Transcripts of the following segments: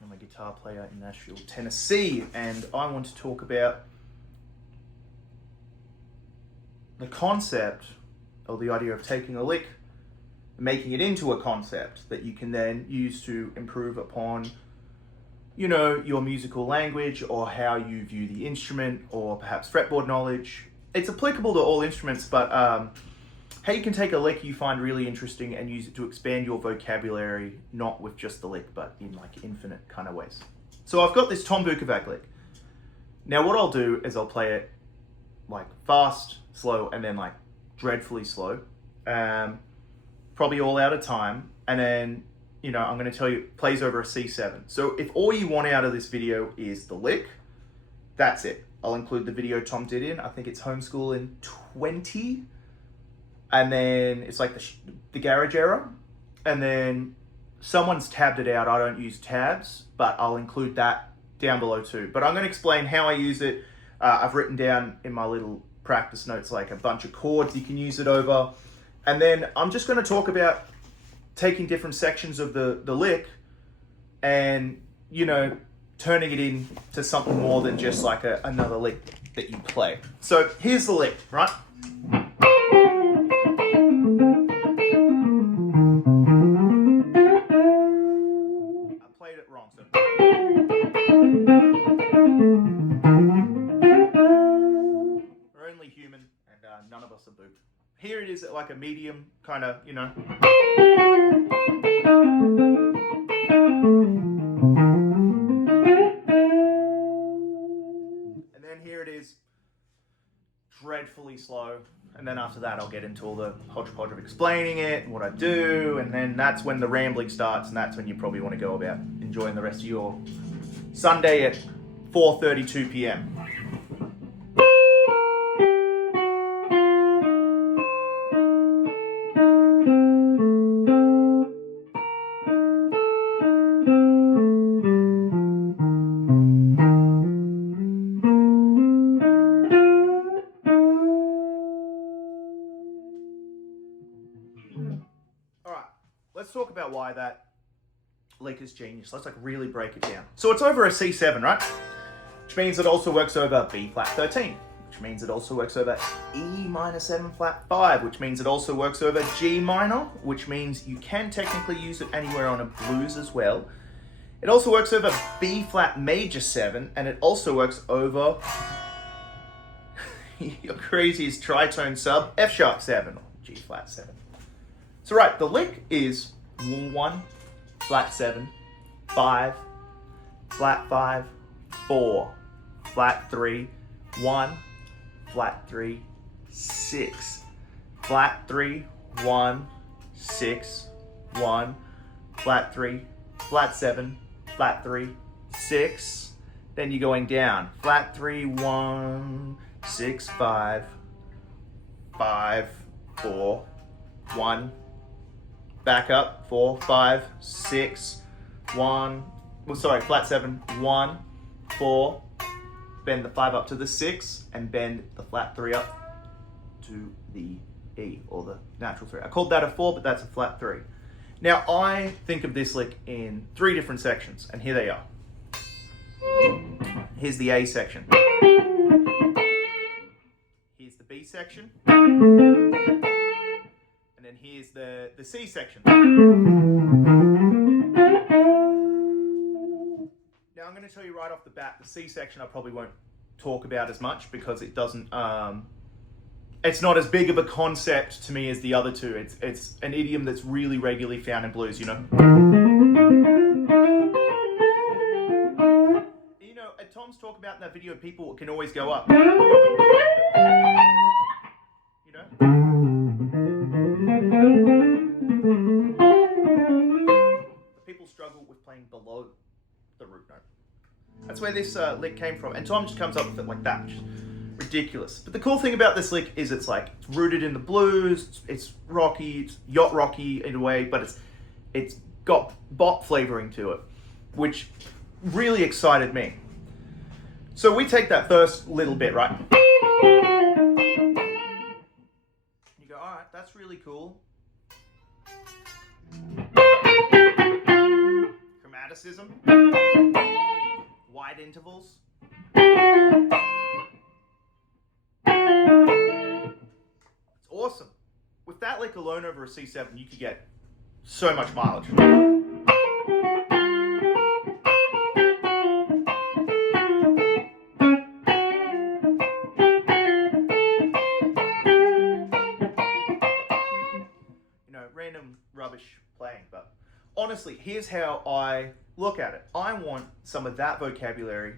I'm a guitar player in Nashville, Tennessee, and I want to talk about the concept, or the idea of taking a lick and making it into a concept that you can then use to improve upon, you know, your musical language, or how you view the instrument, or perhaps fretboard knowledge. It's applicable to all instruments, but how you can take a lick you find really interesting and use it to expand your vocabulary, not with just the lick, but in like infinite kind of ways. So I've got this Tom Bukovac Lick. Now what I'll do is I'll play it like fast, slow, and then like dreadfully slow, probably all out of time, and then, you know, I'm going to tell you it plays over a C7. So if all you want out of this video is the lick, that's it. I'll include the video Tom did in, I think it's Homeschool in 20, and then it's like the garage era, and then someone's tabbed it out. I don't use tabs, but I'll include that down below too. But I'm going to explain how I use it. I've written down in my little practice notes like a bunch of chords you can use it over, and then I'm just going to talk about taking different sections of the lick and, you know, turning it into something more than just like another lick that you play. So here's the lick, right? I played it wrong, so. We're only human, and none of us are boop. Here it is at like a medium kind of, you know. And then here it is, dreadfully slow. And then after that, I'll get into all the hodgepodge of explaining it and what I do. And then that's when the rambling starts, and that's when you probably want to go about enjoying the rest of your Sunday at 4:32 p.m. Let's talk about why that lick is genius. Let's like really break it down. So it's over a C7, right? Which means it also works over B flat 13, which means it also works over E minor 7 flat 5, which means it also works over G minor, which means you can technically use it anywhere on a blues as well. It also works over B flat major 7, and it also works over your craziest tritone sub, F sharp 7, or G flat 7. So right, the lick is 1, flat 7, 5, flat 5, 4, flat 3, 1, flat 3, 6, flat 3, 1, 6, 1, flat 3, flat 7, flat 3, 6. Then you're going down, flat 3, 1, 6, 5, 5, 4, 1, back up, 4, 5, 6, 1, well, sorry, flat 7, 1, 4, bend the 5 up to the 6, and bend the flat 3 up to the E, or the natural 3. I called that a 4, but that's a flat 3. Now, I think of this lick in 3 different sections, and here they are. Here's the A section. Here's the B section. And then here's the C section. Now I'm going to tell you right off the bat, the C section I probably won't talk about as much because it doesn't, it's not as big of a concept to me as the other two. It's an idiom that's really regularly found in blues, you know. You know, at Tom's talk about in that video, people can always go up. You know? People struggle with playing below the root note. That's where this lick came from. And Tom just comes up with it like that, which is ridiculous. But the cool thing about this lick is it's like, it's rooted in the blues, it's rocky, it's yacht rocky in a way, but it's got bop flavoring to it, which really excited me. So we take that first little bit, right? You go, all right, that's really cool. chromaticism, wide intervals. It's awesome. With that lick alone over a C7, you could get so much mileage. Random rubbish playing, but honestly, here's how I look at it. I want some of that vocabulary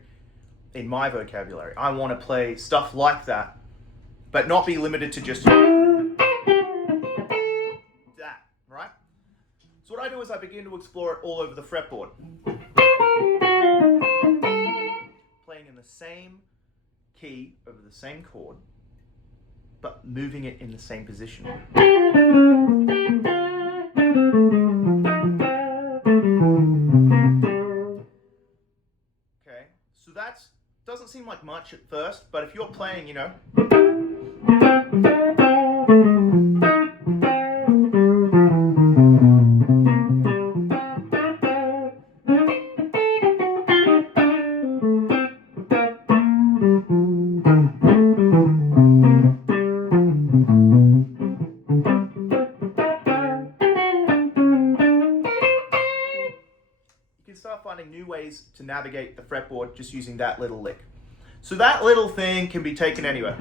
in my vocabulary. I want to play stuff like that, but not be limited to just that, right? So what I do is I begin to explore it all over the fretboard. Playing in the same key over the same chord, but moving it in the same position. Okay, so that doesn't seem like much at first, but if you're playing, start finding new ways to navigate the fretboard just using that little lick. So that little thing can be taken anywhere.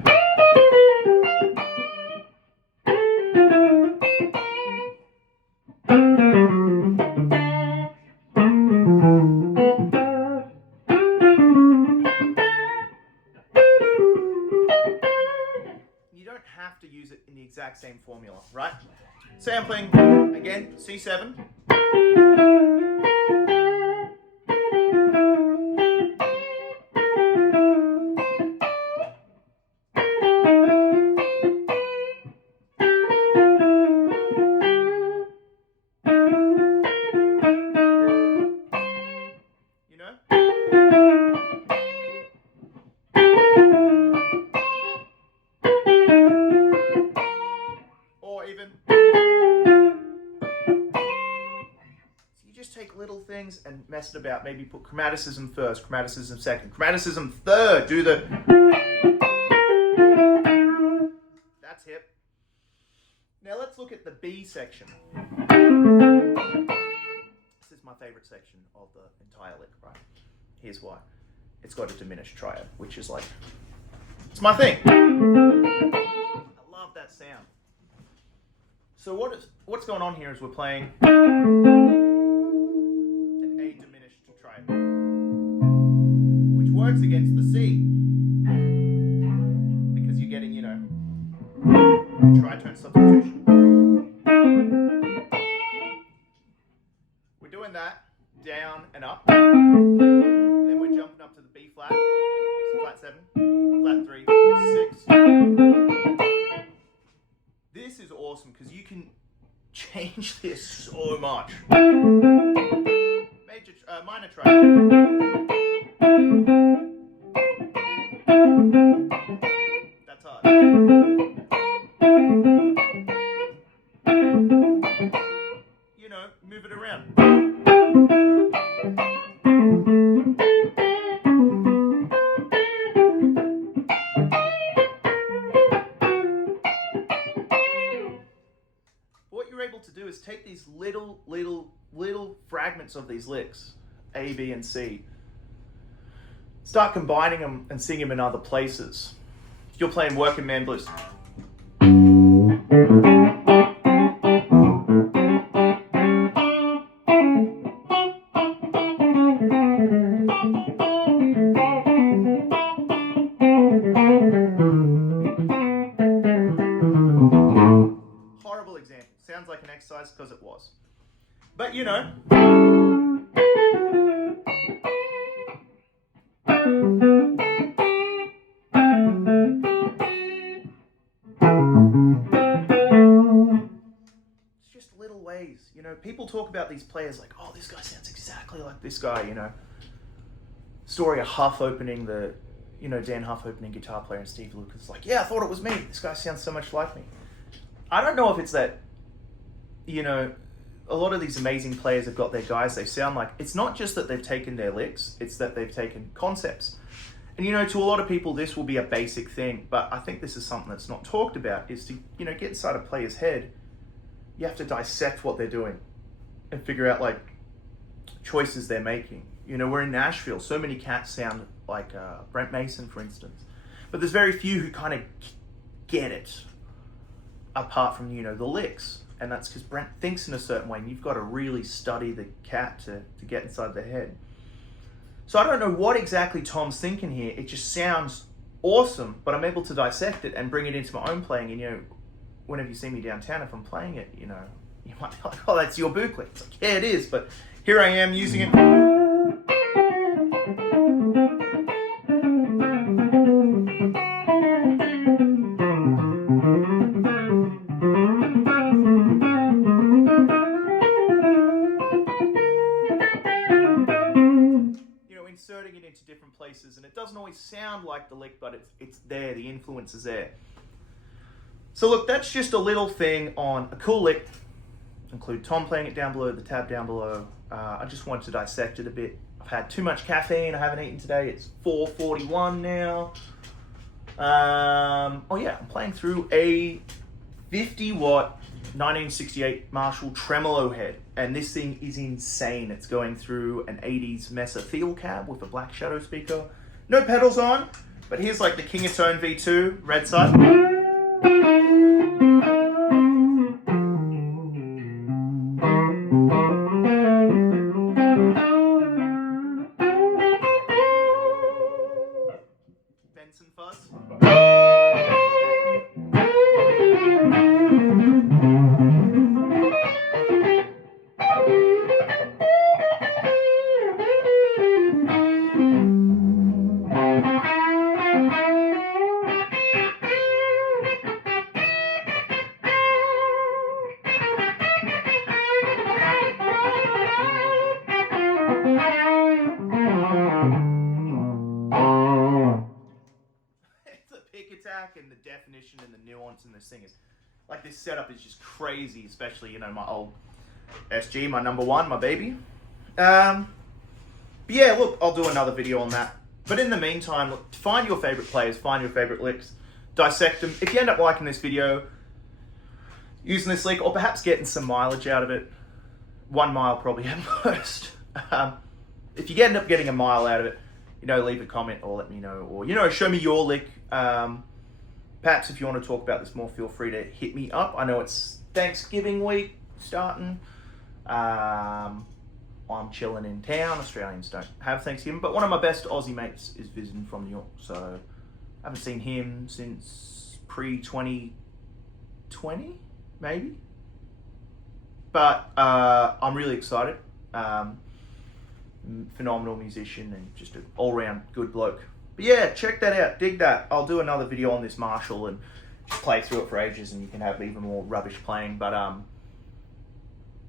You don't have to use it in the exact same formula, right? Say I'm playing, again, C7. Or even, so you just take little things and mess it about. Maybe put chromaticism first, chromaticism second, chromaticism third. Do the, that's hip. Now let's look at the B section. This is my favorite section of the entire lick, right? Here's why. It's got a diminished triad, which is like, it's my thing. I love that sound. So what's going on here is we're playing an A diminished triad, which works against the C, because you're getting, tritone substitution. We're doing that down and up. Then we're jumping up to the B flat, so flat 7, flat 3, 6. This is awesome because you can change this so much. Minor triad. That's hard. Move it around. What you're able to do is take these little fragments of these licks, A, B, and C, start combining them and sing them in other places. You're playing working man blues. Horrible example. Sounds like an exercise because it was. But it's just little ways. People talk about these players like, oh, this guy sounds exactly like this guy, Story of Huff opening the, Dan Huff opening guitar player and Steve Lucas like, yeah, I thought it was me. This guy sounds so much like me. I don't know if it's that, a lot of these amazing players have got their guys, they sound like, it's not just that they've taken their licks, it's that they've taken concepts. And you know, to a lot of people, this will be a basic thing, but I think this is something that's not talked about, is to, you know, get inside a player's head. You have to dissect what they're doing and figure out like choices they're making. You know, we're in Nashville, so many cats sound like Brent Mason, for instance, but there's very few who kind of get it apart from, you know, the licks. And that's because Brent thinks in a certain way, and you've got to really study the cat to get inside their head. So I don't know what exactly Tom's thinking here. It just sounds awesome, but I'm able to dissect it and bring it into my own playing. And, you know, whenever you see me downtown, if I'm playing it, you know, you might be like, oh, that's your Bukovac. It's like, yeah, it is, but here I am using it. Inserting it into different places, and it doesn't always sound like the lick, but it's there, the influence is there. So look, that's just a little thing on a cool lick. Include Tom playing it down below, the tab down below. I just wanted to dissect it a bit. I've had too much caffeine, I haven't eaten today. It's 4:41 now. Oh yeah, I'm playing through a 50-watt 1968 Marshall tremolo head, and this thing is insane. It's going through an 80s Mesa Thiel cab with a black shadow speaker. No pedals on, but here's like the King of Tone V2 red side. Benson fuzz. And the definition and the nuance in this thing is like, this setup is just crazy, especially, you know, my old SG, my number one, my baby. But yeah, look, I'll do another video on that. But in the meantime, look, find your favorite players, find your favorite licks, dissect them. If you end up liking this video, using this lick, or perhaps getting some mileage out of it, 1 mile probably at most. If you end up getting a mile out of it, you know, leave a comment or let me know, or, you know, show me your lick. Perhaps if you want to talk about this more, feel free to hit me up. I know it's Thanksgiving week starting. I'm chilling in town. Australians don't have Thanksgiving, but one of my best Aussie mates is visiting from New York, so I haven't seen him since pre-2020, maybe. But I'm really excited. Phenomenal musician and just an all-round good bloke. But yeah, check that out, dig that. I'll do another video on this Marshall and just play through it for ages, and you can have even more rubbish playing. But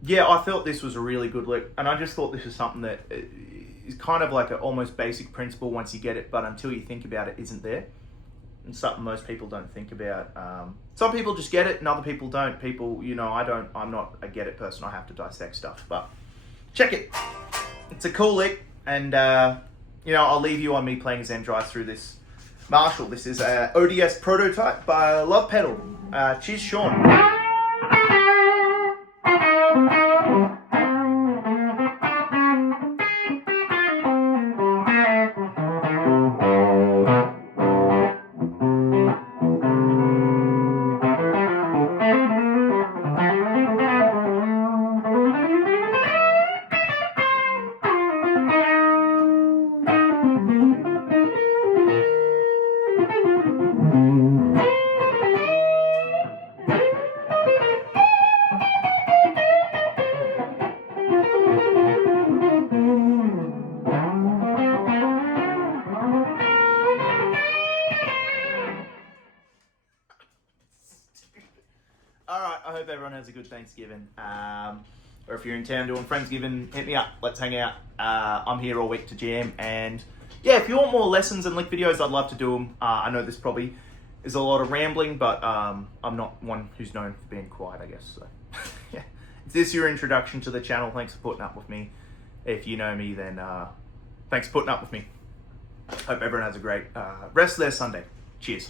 yeah, I felt this was a really good lick, and I just thought this is something that is kind of like an almost basic principle once you get it, but until you think about it, isn't there. And something most people don't think about. Some people just get it and other people don't. People, you know, I'm not a get it person. I have to dissect stuff, but check it. It's a cool lick, and you know, I'll leave you on me playing a Zen drive through this Marshall. This is a ODS prototype by Love Pedal. Cheers, Sean. I hope everyone has a good Thanksgiving. Or if you're in town doing Friendsgiving, hit me up. Let's hang out. I'm here all week to jam. And yeah, if you want more lessons and lick videos, I'd love to do them. I know this probably is a lot of rambling, but I'm not one who's known for being quiet, I guess. So yeah. If this is your introduction to the channel, thanks for putting up with me. If you know me, then thanks for putting up with me. Hope everyone has a great rest of their Sunday. Cheers.